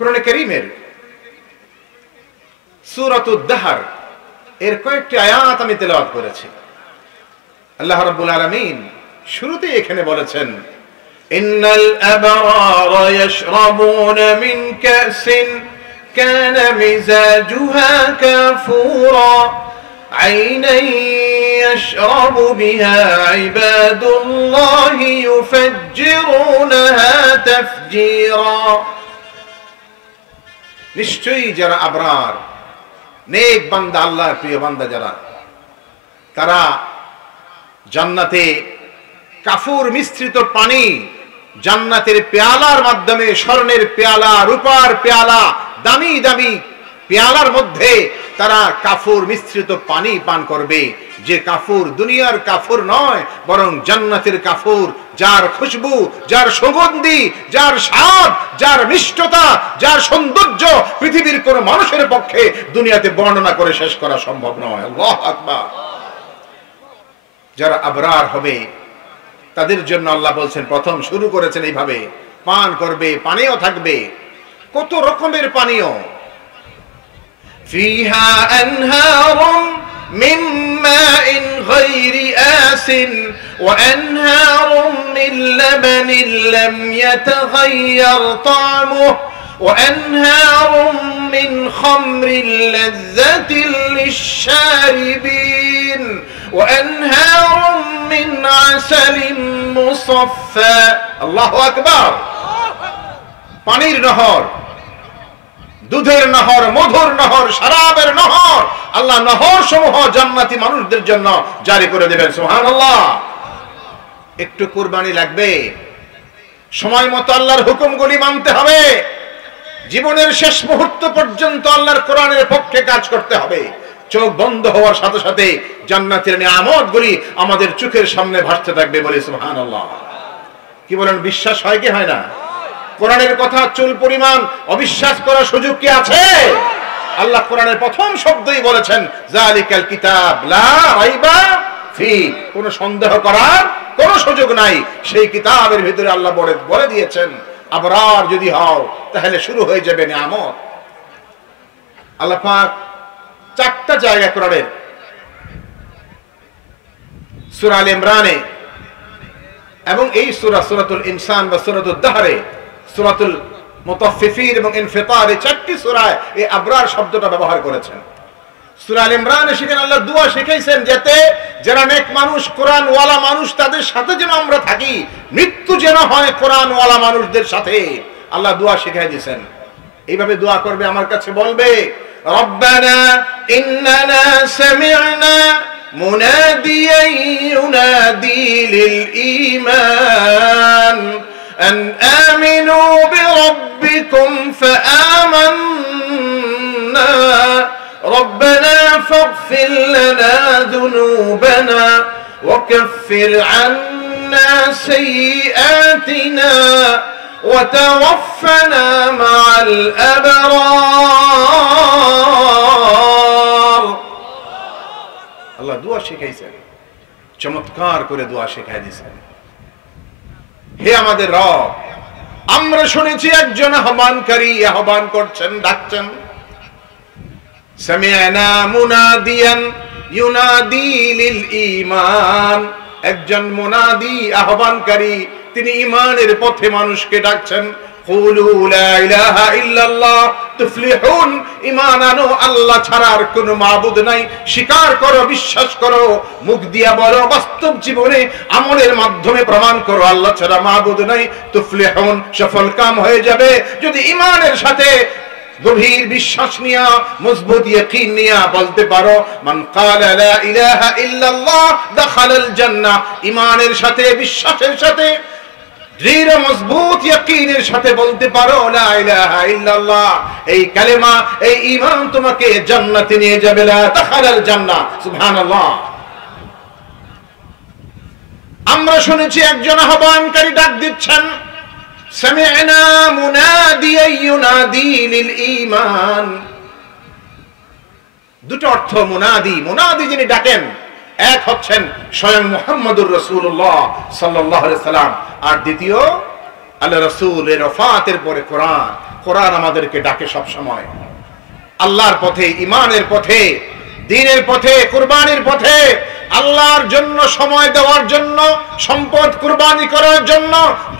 কোরআনে কারীমের সূরাতুদ দাহর এর কয়েকটি আয়াত আমি তেলাওয়াত করেছি। আল্লাহ রাব্বুল আলামিন শুরুতে এখানে বলেছেন, ইন্নাল আবরারা ইয়াশরাবুনা মিন কাসিন কানা মিজাজুহা কাফুরা আইনান ইয়াশরাবু বিহা ইবাদুল্লাহি ইউফাজ্জিরুনাহা তাফজীরা। নিশ্চয়ই যারা আবরার, নেক বান্দা, আল্লাহর প্রিয় বান্দা যারা, তারা জান্নাতে কাফুর মিশ্রিত পানি, জান্নাতের পেয়ালার মাধ্যমে, স্বর্ণের পেয়ালা, রূপার পেয়ালা, দামি দামি পেয়ালার মধ্যে তারা কাফুর মিশ্রিত পানি পান করবে। যে কাফুর দুনিয়ার কাফুর নয়, বরং জান্নাতের কাফুর, যার খুশবু, যার সুগন্ধি, যার স্বাদ, যার মিষ্টতা, যার সৌন্দর্য পৃথিবীর কোন মানুষের পক্ষে দুনিয়াতে বর্ণনা করে শেষ করা সম্ভব নয়। আল্লাহু আকবার। যারা আবরার হবে তাদের জন্য আল্লাহ বলছেন, প্রথম শুরু করেছেন এইভাবে, পান করবে, পানীয় থাকবে, কত রকমের পানীয়। ফিহা আনহারুম মিন মাইন গায়রি আসিন ওয়া আনহারুম মিন লাবানিন লাম ইয়াতাগায়্যার তা'মুহু ওয়া আনহারুম মিন খামরিন লাযযাতিন লিশ-শারিবিন ওয়া আনহারুম মিন আসালিন মুসাফফা। আল্লাহু আকবার। পানির নহর, দুধের নহর, মধুর নহর, শরাবের নহর, আল্লাহ নহর সমূহ জান্নাতি মানুষদের জন্য জারি করে দেবেন। সুবহানাল্লাহ। একটু কুরবানি লাগবে, সময় মতো আল্লাহর হুকুমগুলি মানতে হবে, জীবনের শেষ মুহূর্ত পর্যন্ত আল্লাহর কোরআনের পক্ষে কাজ করতে হবে। চোখ বন্ধ হওয়ার সাথে সাথে জান্নাতের নিয়ামতগুলি আমাদের চোখের সামনে ভাসতে থাকবে, বলি সুবহানাল্লাহ। কি বলেন, বিশ্বাস হয় কি হয় না? কোরআনের কথা চুল পরিমাণ অবিশ্বাস করার সুযোগ কি আছে? আল্লাহ কোরআনের প্রথম শব্দই বলেছেন, যালিকাল কিতাব লা রাইবা ফি, কোনো সন্দেহ করার কোনো সুযোগ নাই। সেই কিতাবের ভিতরে আল্লাহ বলে দিয়েছেন, আবরার যদি হও তাহলে শুরু হয়ে যাবে নিয়ামত। আল্লাহ পাক চারটা জায়গা কোরআনের সূরা আলে ইমরানে এবং এই সূরাতুল ইনসান বা সূরাতুদ দাহরে, সূরাতুল মুতাফফিফিন এবং ইনফিতার, এই চারটি সূরায় এই আবরার শব্দটা ব্যবহার করেছেন। সূরা আলে ইমরানে সেখানে আল্লাহ দোয়া শিখাইছেন, যাতে যারা নেক মানুষ, কোরআন ওয়ালা মানুষ, তাদের সাথে যেন আমরা থাকি, মৃত্যু যেন হয় কোরআন ওয়ালা মানুষদের সাথে। আল্লাহ দোয়া শিখাই দিয়েছেন, এইভাবে দোয়া করবে, আমার কাছে বলবে, রব্বানা ইন্নানা সামি'না মুনাদিয়ান ইউনাদি লিল ঈমান আন আমিনু বিরাব্বিকুম ফাআমান্না রব্বানা ফাগফির লানা যুনুবানা ওয়া কাফির আন্না সাইয়্যাতিনা ওয়া তাওয়াফফানা মা'আল আবরার। আল্লাহ দোয়া শিখাইছেন, চমৎকার করে দোয়া শিখাই দিয়েছেন। হে আমাদের রব, আমরা শুনেছি একজন আহ্বানকারী আহ্বান করছেন, ডাকছেন, সামি'না মুনাদিয়ান ইউনাদি লিল ঈমান, একজন মুনাদি আহ্বানকারী, তিনি ঈমানের পথে মানুষকে ডাকছেন। কুলু লা ইলাহা ইল্লাল্লাহ তুফলিহুন, ঈমান আনো, আল্লাহ ছাড়া আর কোনো মাবুদ নাই, স্বীকার করো, বিশ্বাস করো, মুখ দিয়া বলো, বাস্তব জীবনে আমলের মাধ্যমে প্রমাণ করো আল্লাহ ছাড়া মাবুদ নাই। তুফলিহুন, সফল কাম হয়ে যাবে যদি ঈমানের সাথে গভীর বিশ্বাস নিয়া, মজবুত ইয়াকিন নিয়া বলতে পারো, মান ক্বালা লা ইলাহা ইল্লাল্লাহ দাখালাল জান্নাহ। ঈমানের সাথে, বিশ্বাসের সাথে, দৃঢ় মজবুত ইয়াকিনের সাথে বলতে পারো লা ইলাহা ইল্লাল্লাহ, এই কালেমা, এই ঈমান তোমাকে জান্নাতে নিয়ে যাবে, লা দাখালাল জান্নাহ। সুবহানাল্লাহ। আমরা শুনেছি একজন আহ্বানকারী ডাক দিচ্ছেন, সামি'না মুনাদিয়ান ইউনাদি লিল ঈমান। দুটো অর্থ মুনাদি, মুনাদি যিনি ডাকেন, এক হচ্ছেন স্বয়ং মুহাম্মদুর রাসূলুল্লাহ সাল্লাল্লাহু আলাইহি সাল্লাম, আর দ্বিতীয় আল্লাহ রাসূলের ওফাতের পরে কোরআন আমাদেরকে ডাকে সব সময় আল্লাহর পথে, ঈমানের পথে, দ্বীনের পথে, কুরবানির পথে, আল্লাহর জন্য সময় দেওয়ার জন্য, সম্পদ কুরবানি করার জন্য,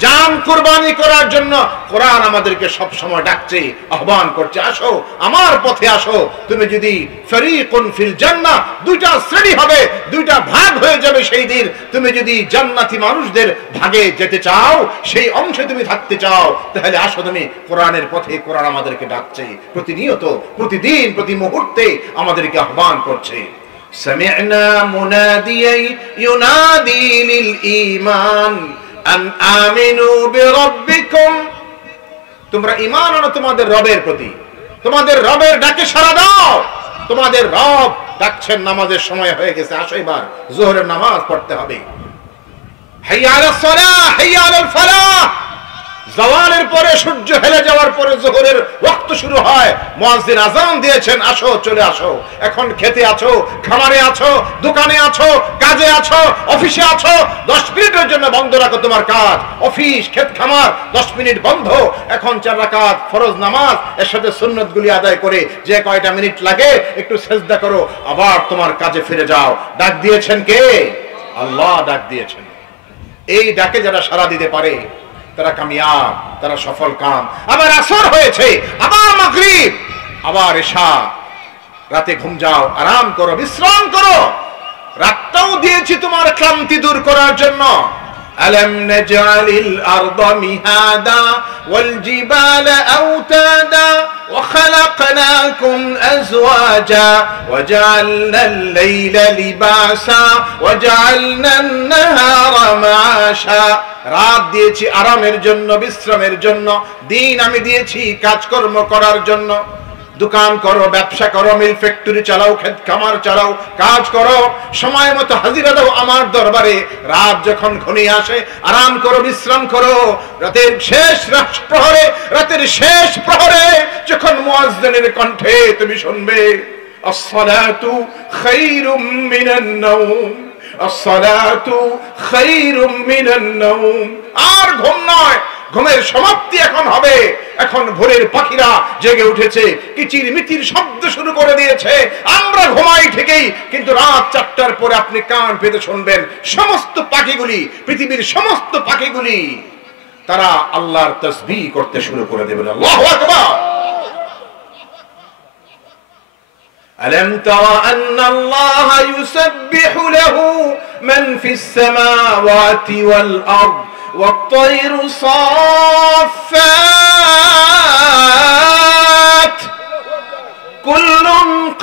জান কুরবানি করার জন্য কোরআন আমাদেরকে সব সময় ডাকছে, আহ্বান করছে, আসো আমার পথে আসো। তুমি যদি ফরিকুন ফিল জান্নাহ, দুইটা শ্রেণী হবে, দুইটা ভাগ হয়ে যাবে সেই দিন। তুমি যদি জান্নাতি মানুষদের ভাগে যেতে চাও, সেই অংশে তুমি থাকতে চাও, তাহলে আসো তুমি কোরআনের পথে। কোরআন আমাদেরকে ডাকছে প্রতিনিয়ত, প্রতিদিন, প্রতি মুহূর্তে আমাদেরকে আহ্বান করছে। سمعنا مناديا ينادي للإيمان أن آمنوا بربكم তোমরা ঈমান আনো তোমাদের রবের প্রতি, তোমাদের রবের ডাকে সাড়া দাও। তোমাদের রব ডাকছেন, নামাজের সময় হয়ে গেছে, আসো এবার যোহরের নামাজ পড়তে হবে। হাইয়া আলাস সালাহ, হাইয়া আলাল ফালাহ। জাওয়ালের পরে, সূর্য হেলে যাওয়ার পরে যোহরের ওয়াক্ত শুরু হয়। মুয়াজ্জিন আযান দিয়েছেন, আসো, চলে আসো। এখন খেতে আছো, খামারে আছো, দোকানে আছো, কাজে আছো, অফিসে আছো, 10 মিনিটের জন্য বন্ধ রাখো তোমার কাজ। অফিস, ক্ষেত, খামার 10 মিনিট বন্ধ। এখন 4 রাকাত ফরজ নামাজ, এর সাথে সুন্নতগুলি আদায় করে যে কয়টা মিনিট লাগে একটু সিজদা করো, আবার তোমার কাজে ফিরে যাও। ডাক দিয়েছেন কে? আল্লাহ ডাক দিয়েছেন। এই ডাকে যারা সাড়া দিতে পারে তারা কামিয়াব, তারা সফল কাম। আবার আসর হয়েছে, আবার মাগরিব, আবার ইশা। রাতে ঘুম যাও, আরাম করো, বিশ্রাম করো। রাতটাও দিয়েছি তোমার ক্লান্তি দূর করার জন্য। আলাম নাজআলিল আরদা মিহাদা ওয়াল জিবালা আওতাদা ওয়া খালাকনাকুম আজওয়াজা ওয়া জাআলনাল লাইলা লিবাসা ওয়া জাআলনান নাহারা মাআশা। রাত দিয়েছি আরামের জন্য, বিশ্রামের জন্য। দিন আমি দিয়েছি কাজকর্ম করার জন্য। দোকান করো, ব্যবসা করো, মিল ফ্যাক্টরি চালাও, ক্ষেত খামার চালাও, কাজ করো, সময় মতো হাজিরা দাও আমার দরবারে। রাত যখন ঘনিয়ে আসে আরাম করো, বিশ্রাম করো। রাতের শেষ প্রহরে, রাতের শেষ প্রহরে যখন মুয়াজ্জিনের কণ্ঠে তুমি শুনবে আস-সালাতু খায়রুম মিনান নাওম, আস-সালাতু খায়রুম মিনান নাওম। আর ঘুম নয়, ঘুমের সমাপ্তি এখন হবে। এখন ভোরের পাখিরা জেগে উঠেছে, কিচির মিচির শব্দ শুরু করে দিয়েছে। আমরা ঘুমাই ঠিকই, কিন্তু রাত 4টার পরে আপনি কান পেতে শুনবেন সমস্ত পাখিগুলি, পৃথিবীর সমস্ত পাখিগুলি তারা আল্লাহর তাসবিহ করতে শুরু করে দেবে। আল্লাহু আকবার। ألم تر أن الله يسبح له من في السماوات والأرض والطير صافات كل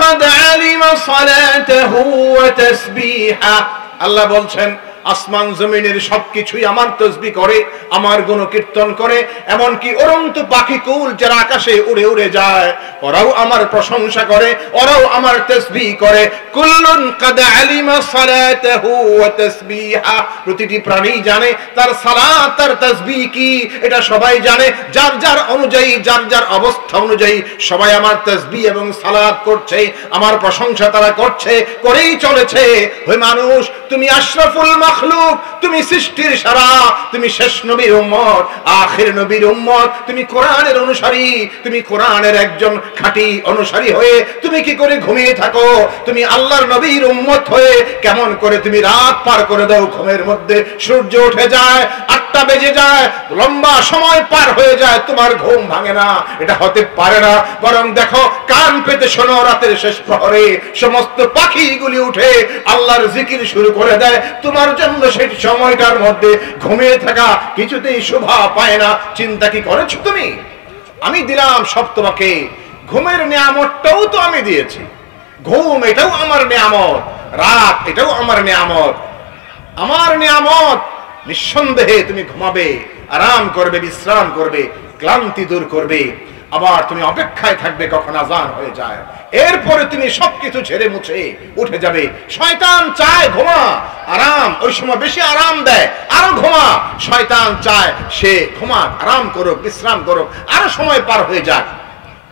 قد علم صلاته وتسبيحه। আল্লাহ বলছেন আসমান জমিনের সবকিছুই আমার তাসবিহ করে, আমার গুণকীর্তন করে। এমনকি উড়ন্ত পাখিকুল যারা আকাশে উড়ে উড়ে যায়, ওরাও আমার প্রশংসা করে, ওরাও আমার তাসবিহ করে। কুল্লুন কাদ আলিমা সালাতাহু ওয়া তাসবিহা। প্রতিটি প্রাণী জানে তার সালাত, তার তাসবিহ কি, এটা সবাই জানে। যার যার অনুযায়ী, যার যার অবস্থা অনুযায়ী সবাই আমার তাসবিহ এবং সালাত করছে, আমার প্রশংসা তারা করছে, করেই চলেছে। ওই মানুষ, তুমি আশরাফুল মাখলুক, তুমি সৃষ্টির সারা, তুমি শেষ নবীর উম্মত, আখির নবীর উম্মত, তুমি কোরআনের অনুসারী, তুমি কোরআনের একজন খাঁটি অনুসারী হয়ে তুমি কি করে ঘুমিয়ে থাকো? তুমি আল্লাহর নবীর উম্মত হয়ে কেমন করে তুমি রাত পার করে দাও ঘুমের মধ্যে? সূর্য উঠে যায়, 8টা বেজে যায়, লম্বা সময় পার হয়ে যায়, তোমার ঘুম ভাঙে না। এটা হতে পারে না। বরং দেখো, কান পেতে শোনো, রাতের শেষ প্রহরে সমস্ত পাখিগুলি উঠে আল্লাহর জিকির শুরু করে দেয়। তোমার জন্য সেই সময়টার মধ্যে ঘুমিয়ে থাকা কিছুতেই শোভা পায় না। চিন্তা কি করেছো তুমি? আমি দিলাম সব তোমাকে। ঘুমের নিয়ামতটাও তো আমি দিয়েছি। ঘুম এটাও আমার নিয়ামত, রাত এটাও আমার নিয়ামত। আমার নিয়ামত, নিঃসন্দেহে তুমি ঘুমাবে, আরাম করবে, বিশ্রাম করবে, ক্লান্তি দূর করবে। আবার তুমি অপেক্ষায় থাকবে কখন আযান হয়ে যায়। এরপরে তুমি সবকিছু ছেড়ে মুছে উঠে যাবে। শয়তান চায় ঘুমা, আরাম, ওই সময় বেশি আরাম দেয়, আরো ঘুমা। শয়তান চায় সে ঘুমা, আরাম করো, বিশ্রাম করো, আরো সময় পার হয়ে যাক।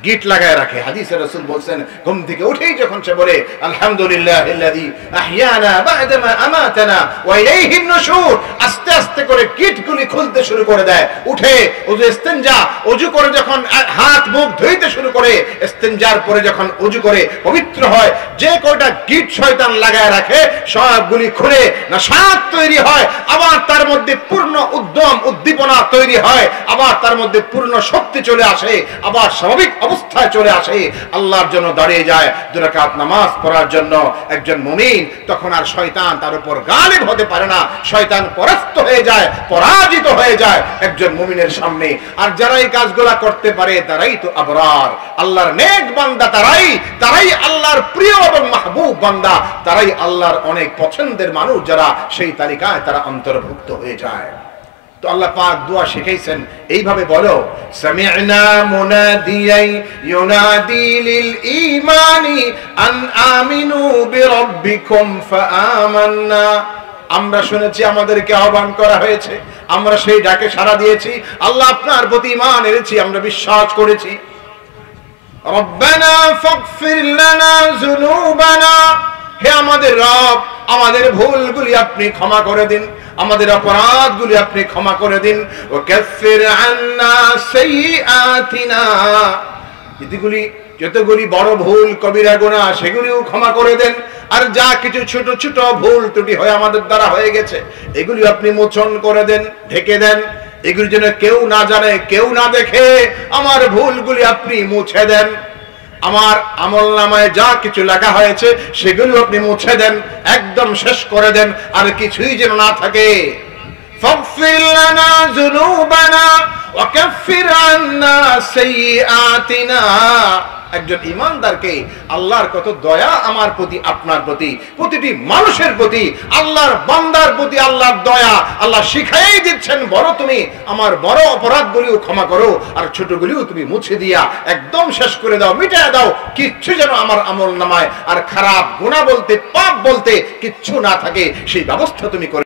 গিট লাগায় রাখে। হাদিসে রাসূল বলেন ঘুম থেকে উঠেই যখন সে বলে আলহামদুলিল্লাহিল্লাযী আহইয়ানা বা'দামা আমাতানা ওয়া ইলাইহিন নুশুর, আস্তে আস্তে করে গিটগুলি খুলতে শুরু করে দেয়। উঠে ওযু ইস্তেনজা, ওযু করে যখন হাত মুখ ধুইতে শুরু করে, ইস্তেনজার পরে যখন ওযু করে পবিত্র হয়, যে কয়টা গিট শয়তান লাগায় রাখে সবগুলি খুলে নাশাত তৈরি হয়, আবার তার মধ্যে পূর্ণ উদ্যম উদ্দীপনা তৈরি হয়, আবার তার মধ্যে পূর্ণ শক্তি চলে আসে, আবার স্বাভাবিক অবস্থায় চলে আসে, আল্লাহর জন্য দাঁড়িয়ে যায় 2 রাকাত নামাজ পড়ার জন্য একজন মুমিন। তখন আর শয়তান তার উপর গালিব হতে পারে না, শয়তান পরাস্ত হয়ে যায়, পরাজিত হয়ে যায় একজন মুমিনের সামনে। আর যারা এই কাজগুলা করতে পারে তারাই তো আবরার, আল্লাহর নেক বান্দা, তারাই আল্লাহর প্রিয় এবং মাহবুব বান্দা, তারাই আল্লাহর অনেক পছন্দের মানুষ, যারা সেই তালিকায় তারা অন্তর্ভুক্ত হয়ে যায়। তো আল্লাহ পাক দোয়া শিখাইছেন এইভাবে, বলো সামি'না মুনাদিয়াই ইউনাদি লিল ঈমানি আন আমিনু বিরাব্বিকুম ফাআমান্না। আমরা শুনেছি, আমাদেরকে আহ্বান করা হয়েছে, আমরা সেই ডাকে সাড়া দিয়েছি, আল্লাহ আপনার প্রতি ঈমান এনেছি, আমরা বিশ্বাস করেছি। রব্বানা ফাগফির লানা যুনুবানা, হে আমাদের রব, আমাদের ভুলগুলি আপনি ক্ষমা করে দিন, আমাদের অপরাধগুলি আপনি ক্ষমা করে দিন। ওয়া কাফির আন্না সাইয়্যাতিনা, যতগুলি বড় ভুল কবিরা গুনাহ সেগুলিও ক্ষমা করে দেন, আর যা কিছু ছোট ছোট ভুল ত্রুটি হয় আমাদের দ্বারা হয়ে গেছে এগুলি আপনি মোচন করে দেন, ঢেকে দেন, এগুলি যেন কেউ না জানে, কেউ না দেখে, আমার ভুলগুলি আপনি মুছে দেন। আমার আমলনামায় যা কিছু লেখা হয়েছে সেগুলো আপনি মুছে দেন, একদম শেষ করে দেন, আর কিছুই যেন না থাকে। ফাগফির লানা যুনুবানা ওয়া কাফির আন্না সাইয়্যাতিনা। একজন ঈমানদারকে আল্লাহর কত দয়া আমার প্রতি, আপনার প্রতি, প্রতিটি মানুষের প্রতি, আল্লাহর বান্দার প্রতি আল্লাহর দয়া। আল্লাহ শিখাই দিচ্ছেন, বড় তুমি আমার বড় অপরাধগুলিও ক্ষমা করো, আর ছোটগুলিও তুমি মুছে দিয়া একদম শেষ করে দাও, মিটায় দাও, কিচ্ছু যেন আমার আমল নামায় আর খারাপ গুনাহ বলতে, পাপ বলতে কিচ্ছু না থাকে, সেই ব্যবস্থা তুমি করে